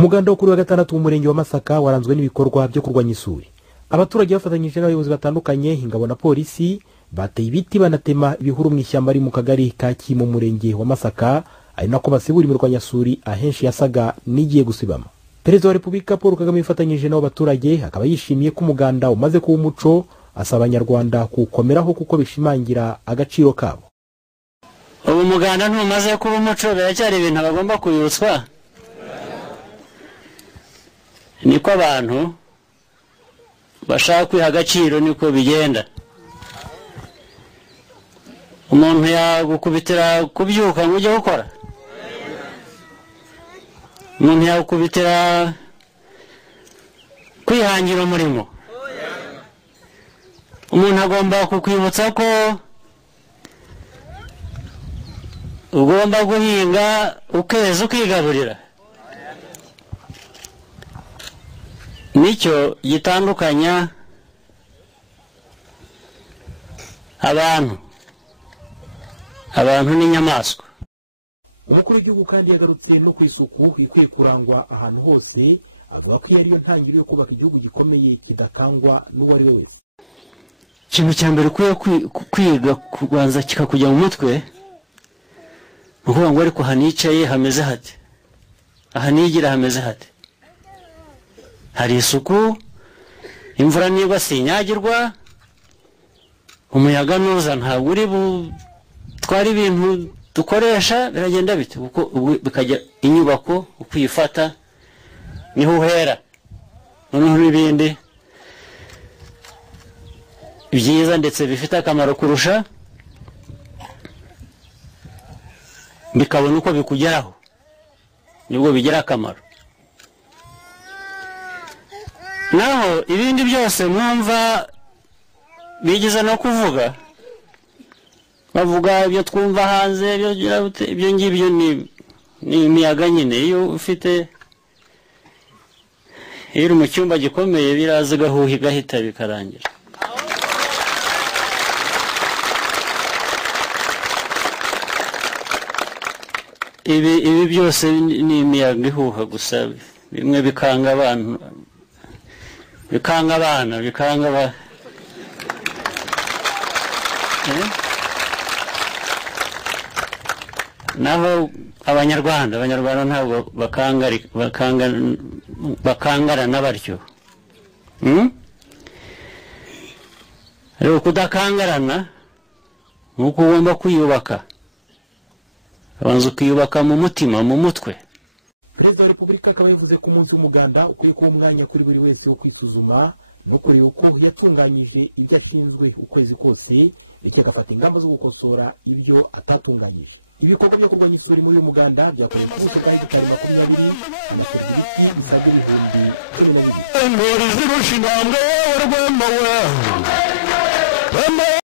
Umuganda wo kuri wa gatandatu mu murenge wa Masaka waranzwe n'ibikorwa byo kurwanya isuri. Abaturage bafatanyije n'abayobozi batandukanye, ingabo na polisi, bateye ibiti banatema ibihuru mu ishyamba ari mu kagari ka mu murenge wa Masaka, ari nako basibura imirwanyasuri ahenshi yasaga n'igiye gusibama. Perezida wa Repubulika Paul Kagame yifatanyije n'abo baturage, akaba yishimiye ko umuganda umaze kuba umuco, asaba Abanyarwanda kuwukomeraho kuko bishimangira agaciro kabo. Ubu umuganda ntumaze kuba umuco, biracyari ibintu bagomba kuyutswa. Niko abantu bashaka kwiha agaciro, niko bigenda. Umuntu yagukubitira kubyuka ngo ujye gukora, umuntu yagukubitira kwihangira umurimo. Umuntu agomba kukwibutsa ko ugomba guhinga ukeza ukigaburira. Nicyo gitandukanya abantu n'inyamaswa. Umukuru w'igihugu kandi yagarutse no ku isuku ikwiye kurangwa ahantu hose, avuga ko ariyo ntangiriro yo kubaka igihugu gikomeye kidakangwa n'uwo ari wese. Ikintu cya mbere ukwiye kwiga kubanza kikakujya mu mutwe, nukuvuga ngo ariko hanicaye hameze hate, aha nigira hameze hate. Hari isuku, imvura niba sinyagirwa, umuyaga nuza ntabwo uri butwara ibintu dukoresha, biragenda bite kuko bikajya inyubako ukwifata niho uhera. Noneho n'ibindi byiza ndetse bifite akamaro kurusha bikabona uko bikugeraho, nibwo bigira akamaro. Naho ibindi byose mwumva bigize no kuvuga, bavuga ibyo twumva hanze, ibyo ngibyo ni imiyaga nyine. Iyo ufite iri mu cyumba gikomeye biraza gahuhi gahita bikarangira. Ibi byose ni imiyaga ihuha gusa, bimwe bikanga abantu, bikanga abana, bikanga naho Abanyarwanda ntabwo bakangarana batyo. Rero kudakangarana nuko ugomba kwiyubaka, abanza ukiyubaka mu mutima, mu mutwe. Perezida wa Repubulika akaba yavuze ko umunsi w'umuganda ukwiye kuba umwanya kuri buri wese wo kwisuzuma no kureba uko yatunganyije ibyo ashinzwe ukwezi kose, ndetse agafata ingamba zo gukosora ibyo atatunganyije. Ibikorwa byo kurwanya isuri muri uyu muganda byakorewe ku kagari ka 20 amashyirahamwe bisaga ibihumbi intore zirusha intambwe Rwanda we